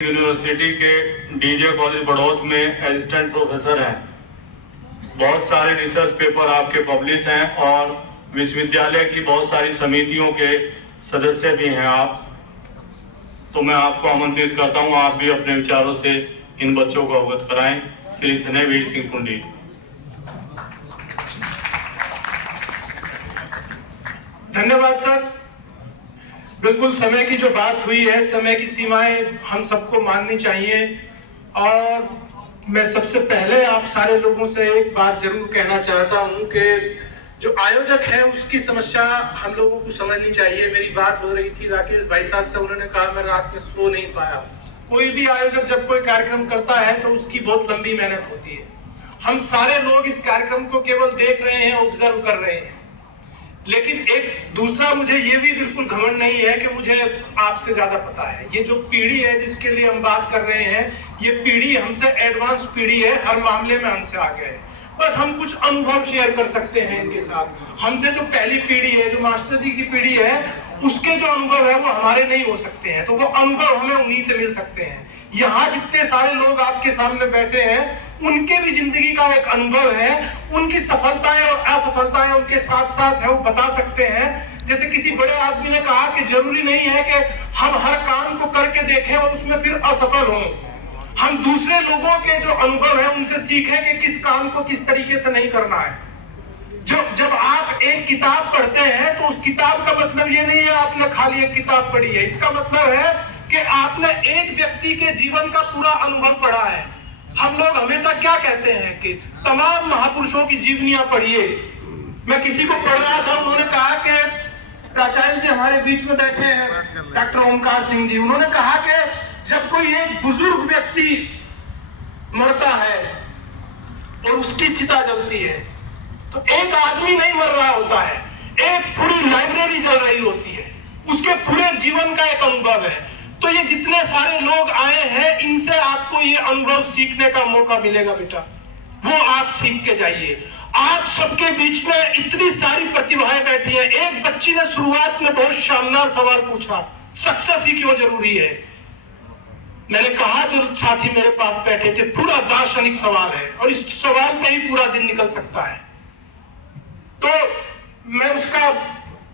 University के DJ college Barod में assistant professor हैं। बहुत सारे रिसर्च पेपर आपके पब्लिश हैं और विश्वविद्यालय की बहुत सारी समितियों के सदस्य भी हैं आप। तो मैं आपको आमंत्रित करता हूं, आप भी अपने विचारों से इन बच्चों को अवगत कराएं। श्री स्नेहवीर सिंह कुंडी। धन्यवाद सर। बिल्कुल समय की जो बात हुई है, समय की सीमाएं हम सबको माननी चाहिए। और मैं सबसे पहले आप सारे लोगों से एक बात जरूर कहना चाहता हूं कि जो आयोजक है उसकी समस्या हम लोगों को समझनी चाहिए। मेरी बात हो रही थी राकेश भाई साहब से, उन्होंने कहा मैं रात में सो नहीं पाया। कोई भी आयोजक जब कोई कार्यक्रम करता है तो उसकी बहुत लंबी मेहनत होती है। हम सारे लोग इस कार्यक्रम को केवल देख रहे हैं, ऑब्जर्व कर रहे हैं। लेकिन एक दूसरा, मुझे ये भी बिल्कुल घमंड नहीं है कि मुझे आपसे ज्यादा पता है। ये जो पीढ़ी है जिसके लिए हम बात कर रहे हैं, ये पीढ़ी हमसे एडवांस पीढ़ी है, हर मामले में हमसे आगे है। बस हम कुछ अनुभव शेयर कर सकते हैं इनके साथ। हमसे जो पहली पीढ़ी है, जो मास्टर जी की पीढ़ी है, उसके जो अनुभव है वो हमारे नहीं हो सकते हैं। तो वो अनुभव हमें उन्हीं से मिल सकते हैं। यहाँ जितने सारे लोग आपके सामने बैठे हैं, उनके भी जिंदगी का एक अनुभव है। उनकी सफलताएं और असफलताएं उनके साथ साथ है, वो बता सकते हैं। जैसे किसी बड़े आदमी ने कहा कि जरूरी नहीं है कि हम हर काम को करके देखें और उसमें फिर असफल हों। हम दूसरे लोगों के जो अनुभव है उनसे सीखें कि किस काम को किस तरीके से नहीं करना है। जब आप एक किताब पढ़ते हैं तो उस किताब का मतलब ये नहीं है आपने खाली एक किताब पढ़ी है। इसका मतलब है कि आपने एक व्यक्ति के जीवन का पूरा अनुभव पढ़ा है। हम लोग हमेशा क्या कहते हैं कि तमाम महापुरुषों की जीवनियां पढ़िए। मैं किसी को पढ़ रहा था, उन्होंने कहा कि प्राचार्य जी हमारे बीच में बैठे हैं, डॉक्टर ओमकार सिंह जी, उन्होंने कहा कि जब कोई एक बुजुर्ग व्यक्ति मरता है और उसकी चिता जलती है तो एक आदमी नहीं मर रहा होता है, एक पूरी लाइब्रेरी जल रही होती है। उसके पूरे जीवन का एक अनुभव है। तो ये जितने सारे लोग आए हैं, इनसे आपको ये अनुभव सीखने का मौका मिलेगा बेटा। वो आप सीख के जाइए। आप सबके बीच में इतनी सारी प्रतिभाएं बैठी हैं। एक बच्ची ने शुरुआत में बहुत शानदार सवाल पूछा, सक्सेस ही क्यों जरूरी है। मैंने कहा, जो साथी मेरे पास बैठे थे, पूरा दार्शनिक सवाल है और इस सवाल पे ही पूरा दिन निकल सकता है। तो मैं उसका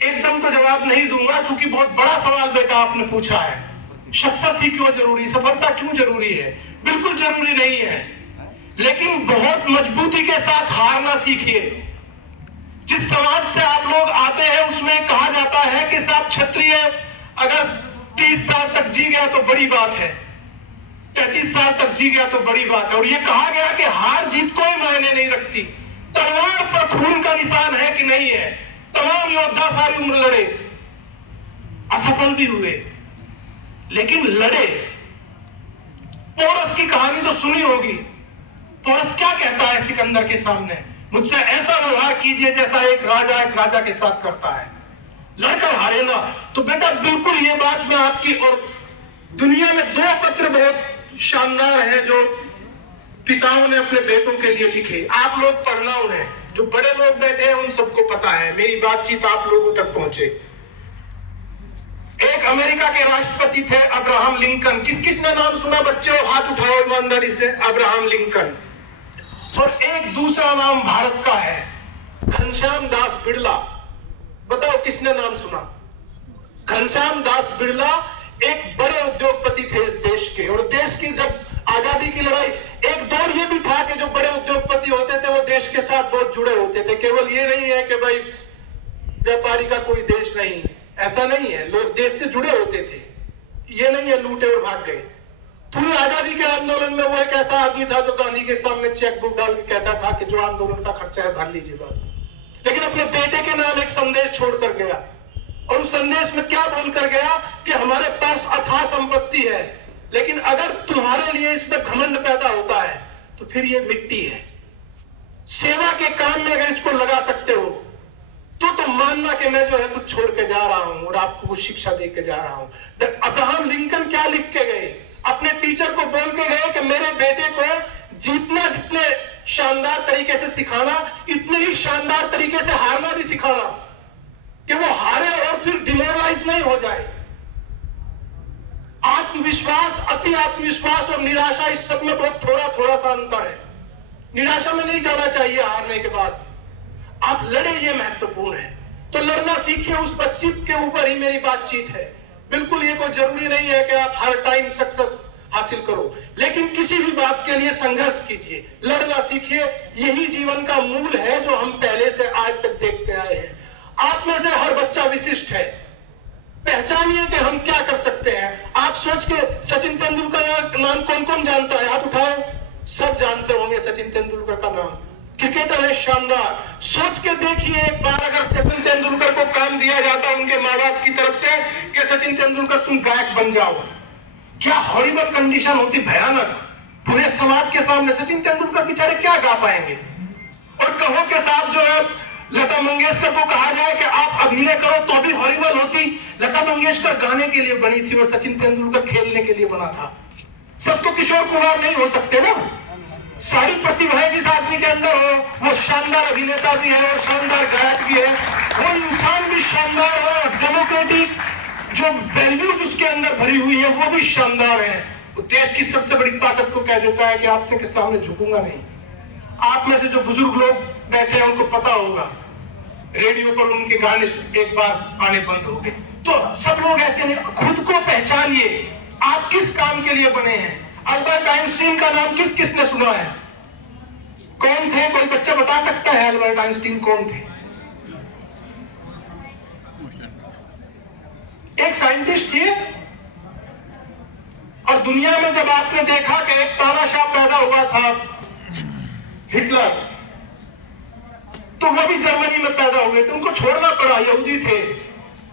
एकदम तो जवाब नहीं दूंगा, क्योंकि बहुत बड़ा सवाल बेटा आपने पूछा है। सक्सेस ही क्यों जरूरी, सफलता क्यों जरूरी है। बिल्कुल जरूरी नहीं है, लेकिन बहुत मजबूती के साथ हारना सीखिए। जिस समाज से आप लोग आते हैं उसमें कहा जाता है कि साहब क्षत्रिय अगर 30 साल तक जी गया तो बड़ी बात है, 33 साल तक जी गया तो बड़ी बात है। और ये कहा गया कि हार जीत कोई मायने नहीं रखती, तलवार पर खून का निशान है कि नहीं है। तमाम योद्धा सारी उम्र लड़े, असफल भी हुए, लेकिन लड़े। पोरस की कहानी तो सुनी होगी। पोरस क्या कहता है सिकंदर के सामने, मुझसे ऐसा व्यवहार कीजिए जैसा एक राजा के साथ करता है, लड़कर हारेगा। तो बेटा बिल्कुल ये बात मैं आपकी, और दुनिया में 2 पत्र बहुत शानदार हैं जो पिताओं ने अपने बेटों के लिए लिखे। आप लोग पढ़ना उन्हें, जो बड़े लोग बैठे हैं उन सबको पता है, मेरी बातचीत आप लोगों तक पहुंचे। एक अमेरिका के राष्ट्रपति थे अब्राहम लिंकन। किस किस ने नाम सुना बच्चों, हाथ उठाओ ईमानदारी से। Abraham Lincoln. और एक दूसरा नाम भारत का है, घनश्याम दास बिड़ला। बताओ किसने नाम सुना। घनश्याम दास बिड़ला एक बड़े उद्योगपति थे इस देश के। और देश की जब आजादी की लड़ाई, एक दौर ये भी था कि जो बड़े उद्योगपति होते थे वो देश के साथ बहुत जुड़े होते थे। केवल ये नहीं है कि भाई व्यापारी का कोई देश नहीं, ऐसा नहीं है। लोग देश से जुड़े होते थे, ये नहीं है लूटे और भाग गए। पूरी आजादी के आंदोलन में वो एक ऐसा आदमी था जो गांधी के सामने चेक बुक डाल के कहता था कि जो आंदोलन का खर्चा है भर लीजिए बात। लेकिन अपने बेटे के नाम एक संदेश छोड़कर गया, और उस संदेश में क्या बोलकर गया कि हमारे पास अथाह संपत्ति है, लेकिन अगर तुम्हारे लिए इसमें घमंड पैदा होता है तो फिर ये मिट्टी है। सेवा के काम में अगर इसको लगा सकते हो तो मानना कि मैं जो है कुछ छोड़ के जा रहा हूं और आपको कुछ शिक्षा दे के जा रहा हूं। अब्राहम लिंकन क्या लिख के गए, अपने टीचर को बोल के गए कि मेरे बेटे को जितने शानदार तरीके से सिखाना, इतने ही शानदार तरीके से हारना भी सिखाना, कि वो हारे और फिर डिमोरलाइज नहीं हो जाए। आप आत्मविश्वास, अति आत्मविश्वास और निराशा, इस सब में बहुत थोड़ा सा अंतर है। निराशा में नहीं जाना चाहिए हारने के बाद, आप लड़े, ये महत्वपूर्ण है। तो लड़ना सीखिए, उस बातचीत के ऊपर ही मेरी बातचीत है। बिल्कुल ये कोई जरूरी नहीं है कि आप हर टाइम सक्सेस हासिल करो, लेकिन किसी भी बात के लिए संघर्ष कीजिए, लड़ना सीखिए। यही जीवन का मूल है जो हम पहले से आज तक देखते आए हैं। आप में से हर बच्चा विशिष्ट है, पहचानिए कि हम क्या कर सकते हैं। आप सोच के, सचिन तेंदुलकर का नाम कौन कौन जानता है? हाथ उठाओ। सब जानते होंगे सचिन तेंदुलकर का नाम, क्रिकेटर है शानदार। सोच के देखिए एक बार, अगर सचिन तेंदुलकर को काम दिया जाता उनके माँ बाप की तरफ से कि सचिन तेंदुलकर तुम गायक बन जाओ, क्या हॉरिबल कंडीशन होती, भयानक। पूरे समाज के सामने सचिन तेंदुलकर बेचारे क्या गा पाएंगे। और कहो कि साहब जो है लता मंगेशकर को कहा जाए कि आप अभिनय करो तो भी हॉरिबल होती। लता मंगेशकर गाने के लिए बनी थी और सचिन तेंदुलकर खेलने के लिए बना था। सब तो किशोर कुमार नहीं हो सकते ना। सारी प्रतिभाएं जिस आदमी के अंदर हो, वो शानदार अभिनेता भी है और शानदार गायक भी है, वो इंसान भी शानदार है। डेमोक्रेटिक जो वैल्यूज उसके अंदर भरी हुई है वो भी शानदार है। वो देश की सबसे बड़ी ताकत को कह देता है कि आपके सामने झुकूंगा नहीं। आप में से जो बुजुर्ग लोग बैठे हैं उनको पता होगा, रेडियो पर उनके गाने एक बार आने बंद हो गए। तो सब लोग ऐसे नहीं, खुद को पहचानिए, आप किस काम के लिए बने हैं। अल्बर्ट आइंस्टीन का नाम किस किसने सुना है? कौन थे? कोई बच्चा बता सकता है अल्बर्ट आइंस्टीन कौन थे? एक साइंटिस्ट थे। और दुनिया में जब आपने देखा कि एक तानाशाह पैदा हुआ था, हिटलर, तो वो भी जर्मनी में पैदा हुए थे, उनको छोड़ना पड़ा, यहूदी थे,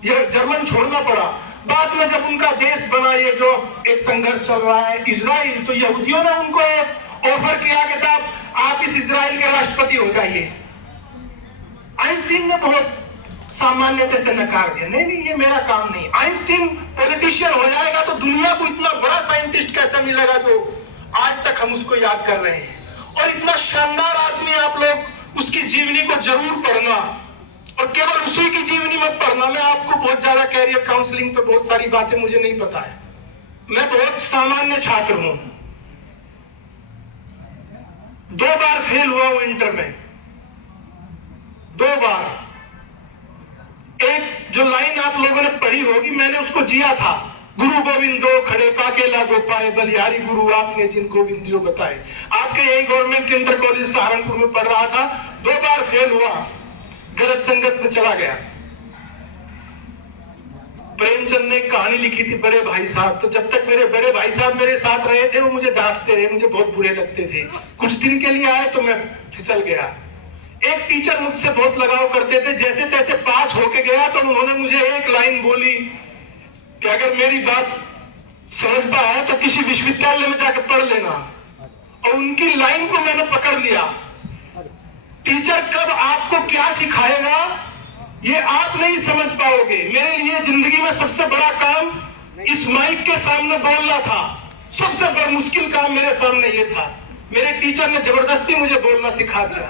यह जर्मन छोड़ना पड़ा। बाद में जब उनका देश बना, ये जो एक संघर्ष चल रहा है इजराइल, तो यहूदियों ने उनको ऑफर किया कि साहब आप इस इजराइल के राष्ट्रपति हो जाइए। आइंस्टीन ने बहुत सामान्यता से नकार दिया, नहीं ये मेरा काम नहीं। आइंस्टीन पॉलिटिशियन हो जाएगा तो दुनिया को इतना बड़ा साइंटिस्ट कैसा मिलेगा जो आज तक हम उसको याद कर रहे हैं। और इतना शानदार आदमी, आप लोग उसकी जीवनी को जरूर पढ़ना, और केवल उसी की जीवनी मत पढ़ना। मैं आपको बहुत ज्यादा कैरियर काउंसलिंग पे बहुत सारी बातें मुझे नहीं पता है, मैं बहुत सामान्य छात्र हूं। 2 बार फेल हुआ हूं इंटर में, 2 बार। एक जो लाइन आप लोगों ने पढ़ी होगी, मैंने उसको जिया था, गुरु गोविंदो खड़े काकेला गोपाए, बलिहारी गुरु आपने जिनको बिंदियो बताए। आपके यही गवर्नमेंट इंटर कॉलेज सहारनपुर में पढ़ रहा था, 2 बार फेल हुआ, गलत संगत में चला गया। प्रेमचंद ने एक कहानी लिखी थी, बड़े भाई साहब। तो जब तक मेरे बड़े भाई साहब मेरे साथ रहे थे, वो मुझे डांटते रहे, मुझे बहुत बुरे लगते थे। कुछ दिन के लिए आए तो मैं फिसल गया। एक टीचर मुझसे बहुत लगाव करते थे, जैसे तैसे पास होके गया तो उन्होंने मुझे एक लाइन बोली कि अगर मेरी बात समझता है तो किसी विश्वविद्यालय में जाकर पढ़ लेना। और उनकी लाइन को मैंने पकड़ लिया। टीचर कब आपको क्या सिखाएगा ये आप नहीं समझ पाओगे। मेरे लिए जिंदगी में सबसे बड़ा काम इस माइक के सामने बोलना था, सबसे बड़ा मुश्किल काम मेरे सामने ये था। मेरे टीचर ने जबरदस्ती मुझे बोलना सिखा दिया।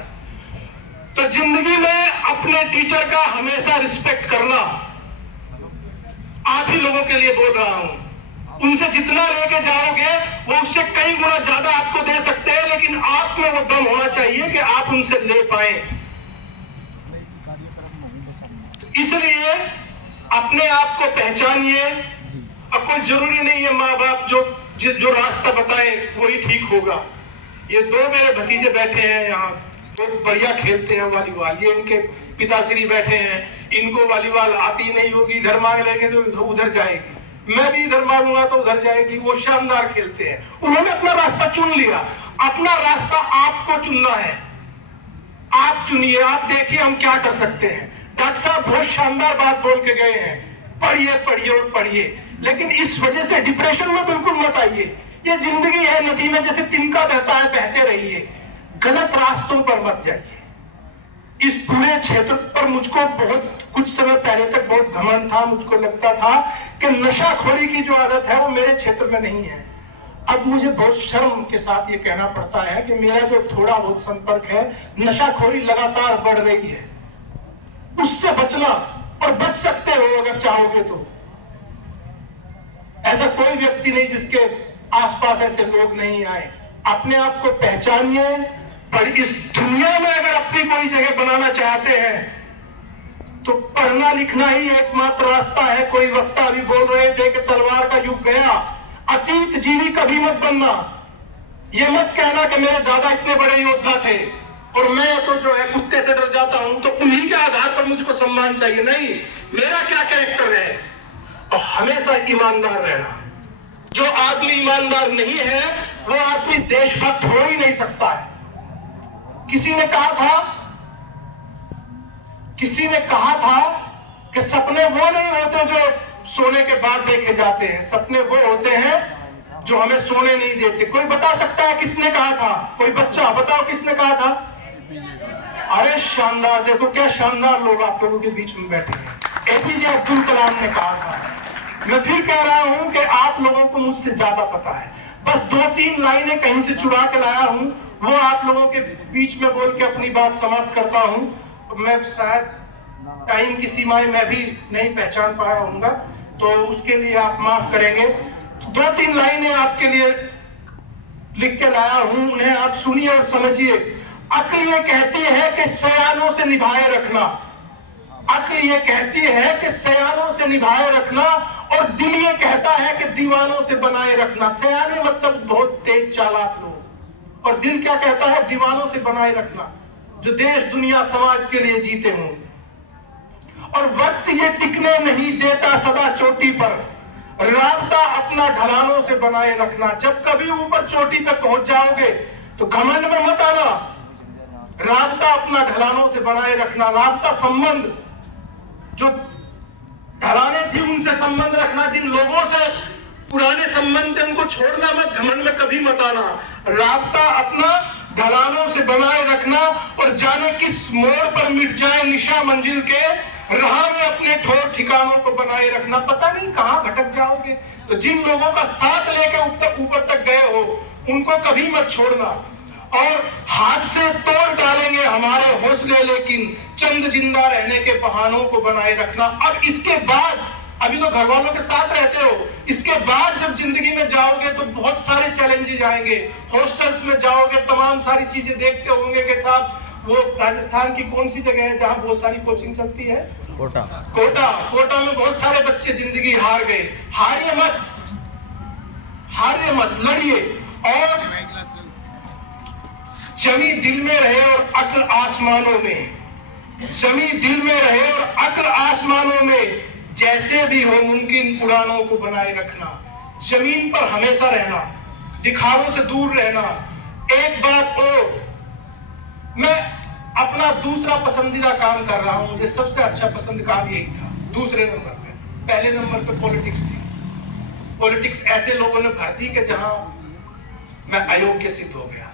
तो जिंदगी में अपने टीचर का हमेशा रिस्पेक्ट करना। आप ही लोगों के लिए बोल रहा हूं, उनसे जितना लेके जाओगे वो उससे कई गुना ज्यादा आपको दे सकते हैं, लेकिन आप में वो दम होना चाहिए कि आप उनसे ले पाए। इसलिए अपने आप को पहचानिए। अब कोई जरूरी नहीं है माँ बाप जो रास्ता बताए वही ठीक होगा। ये 2 मेरे भतीजे बैठे हैं यहाँ, बहुत बढ़िया खेलते हैं वॉलीबॉल। ये इनके पिताश्री बैठे हैं, इनको वॉलीबॉल आती नहीं होगी, इधर मांग लेंगे तो उधर जाएगी, मैं भी इधर मांगूंगा तो उधर जाएगी। वो शानदार खेलते हैं, उन्होंने अपना रास्ता चुन लिया। अपना रास्ता आपको चुनना है, आप चुनिए। आप देखिए हम क्या कर सकते हैं। डॉक्टर साहब बहुत शानदार बात बोल के गए हैं, पढ़िए पढ़िए और पढ़िए, लेकिन इस वजह से डिप्रेशन में बिल्कुल मत आइए। ये जिंदगी है, नदी में जैसे तिनका बहता है, बहते रहिए, गलत रास्तों पर मत जाइए। इस पूरे क्षेत्र पर मुझको बहुत कुछ समय पहले तक बहुत घमंड था। मुझको लगता था कि नशाखोरी की जो आदत है वो मेरे क्षेत्र में नहीं है। अब मुझे बहुत शर्म के साथ ये कहना पड़ता है कि मेरा जो थोड़ा बहुत संपर्क है, नशाखोरी लगातार बढ़ रही है। उससे बचना, और बच सकते हो अगर चाहोगे तो। ऐसा कोई व्यक्ति नहीं जिसके आसपास ऐसे लोग नहीं आए। अपने आप को पहचानिए, पर इस दुनिया में अगर अपनी कोई जगह बनाना चाहते हैं तो पढ़ना लिखना ही एकमात्र रास्ता है। कोई वक्ता अभी बोल रहे थे कि तलवार का युग गया, अतीत जीवी कभी मत बनना। ये मत कहना कि मेरे दादा इतने बड़े योद्धा थे और मैं तो जो है कुत्ते से डर जाता हूं, तो उन्हीं के आधार पर मुझको सम्मान चाहिए। नहीं, मेरा क्या कैरेक्टर है, और हमेशा ईमानदार रहना। जो आदमी ईमानदार नहीं है वो आदमी देशभक्त हो ही नहीं सकता है। किसी ने कहा था कि सपने वो नहीं होते जो सोने के बाद देखे जाते हैं, सपने वो होते हैं जो हमें सोने नहीं देते। कोई बता सकता है किसने कहा था? कोई बच्चा बताओ किसने कहा था? अरे शानदार, देखो क्या शानदार लोग आप लोगों के बीच में बैठे हैं। एपीजे अब्दुल कलाम ने कहा था। मैं फिर कह रहा हूं कि आप लोगों को मुझसे ज्यादा पता है। बस 2-3 लाइनें कहीं से चुरा के लाया हूं, वो आप लोगों के बीच में बोल के अपनी बात समाप्त करता हूं। मैं शायद टाइम की सीमाएं मैं भी नहीं पहचान पाया हूँगा, तो उसके लिए आप माफ करेंगे। 2-3 लाइनें आपके लिए लिख के लाया हूं, उन्हें आप सुनिए और समझिए। अक्ल ये कहती है कि सयानों से निभाए रखना, अक्ल ये कहती है कि सयानों से निभाए रखना, और दिल ये कहता है कि दीवानों से बनाए रखना। सयाने मतलब बहुत तेज चालाक लोग, और दिल क्या कहता है? दीवानों से बनाए रखना, जो देश दुनिया समाज के लिए जीते हों। और वक्त ये टिकने नहीं देता सदा चोटी पर, राबता अपना ढलानों से बनाए रखना। जब कभी ऊपर चोटी पर पहुंच जाओगे तो घमंड में मत आना, राबता अपना ढलानों से बनाए रखना। राबता संबंध, जो ढलाने थी उनसे संबंध रखना, जिन लोगों से पुराने संबंध थे उनको छोड़ना मत, घमंड में कभी मत आना। राबता अपना ढलानों से बनाए रखना, और जाने किस मोड़ पर मिट जाए निशा मंजिल के, राह में अपने ठोर ठिकानों को बनाए रखना। पता नहीं कहां भटक जाओगे, तो जिन लोगों का साथ लेकर ऊपर तक गए हो उनको कभी मत छोड़ना। और हाथ से तोड़ डालेंगे हमारे हौसले, लेकिन चंद जिंदा रहने के बहानों को बनाए रखना। अब इसके बाद, अभी तो घर वालों के साथ रहते हो, इसके बाद जब जिंदगी में जाओगे तो बहुत सारे चैलेंजेस आएंगे। हॉस्टल्स में जाओगे, तमाम सारी चीजें देखते होंगे कि साहब वो राजस्थान की कौन सी जगह है जहां बहुत सारी कोचिंग चलती है? कोटा में बहुत सारे बच्चे जिंदगी हार गए। हारिए मत, लड़िए, और जमी दिल में रहे और अक्ल आसमानों में, जमी दिल में रहे और अक्ल आसमानों में, जैसे भी हो मुमकिन उड़ानों को बनाए रखना। जमीन पर हमेशा रहना, दिखावों से दूर रहना। एक बात और, मैं अपना दूसरा पसंदीदा काम कर रहा हूं, मुझे सबसे अच्छा पसंद काम यही था दूसरे नंबर पे। पहले नंबर पे पॉलिटिक्स थी। पॉलिटिक्स ऐसे लोगों ने भर दी कि जहां मैं अयोग्य सिद्ध हो गया।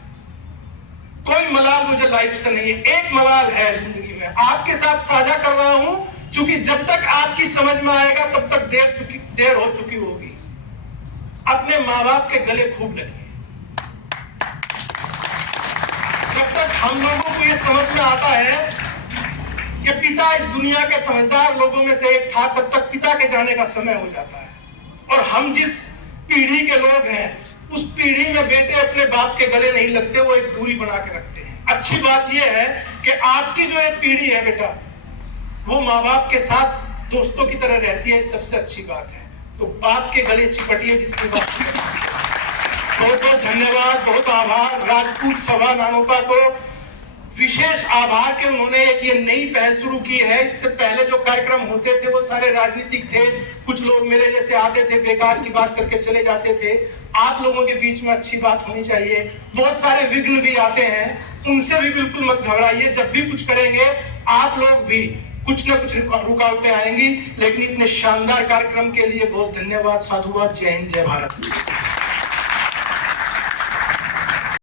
कोई मलाल मुझे लाइफ से नहीं है, एक मलाल है जिंदगी में, आपके साथ साझा कर रहा हूं, क्योंकि जब तक आपकी समझ में आएगा तब तक देर हो चुकी होगी। अपने माँ बाप के गले खूब लगिए। जब तक हम लोगों को ये समझ में आता है कि पिता इस दुनिया के समझदार लोगों में से एक था, तब तक पिता के जाने का समय हो जाता है। और हम जिस पीढ़ी के लोग हैं, उस पीढ़ी में बेटे अपने बाप के गले नहीं लगते, वो एक दूरी बना के रखते हैं। अच्छी बात यह है कि आपकी जो एक पीढ़ी है बेटा, वो माँ बाप के साथ दोस्तों की तरह रहती है, सबसे अच्छी बात है। तो बाप के गले चिपटिए जितनी बात। बहुत बहुत धन्यवाद, बहुत आभार राजपूत सभा नानोता को, विशेष आभार के उन्होंने एक ये नई पहल शुरू की है। इससे पहले जो कार्यक्रम होते थे वो सारे राजनीतिक थे, कुछ लोग मेरे जैसे आते थे, बेकार की बात करके चले जाते थे। आप लोगों के बीच में अच्छी बात होनी चाहिए। बहुत सारे विघ्न भी आते हैं, उनसे भी बिल्कुल मत घबराइए। जब भी कुछ करेंगे आप लोग भी कुछ न कुछ रुकावटें आएंगी, लेकिन इतने शानदार कार्यक्रम के लिए बहुत धन्यवाद। साधुवाद। जय हिंद, जय भारत।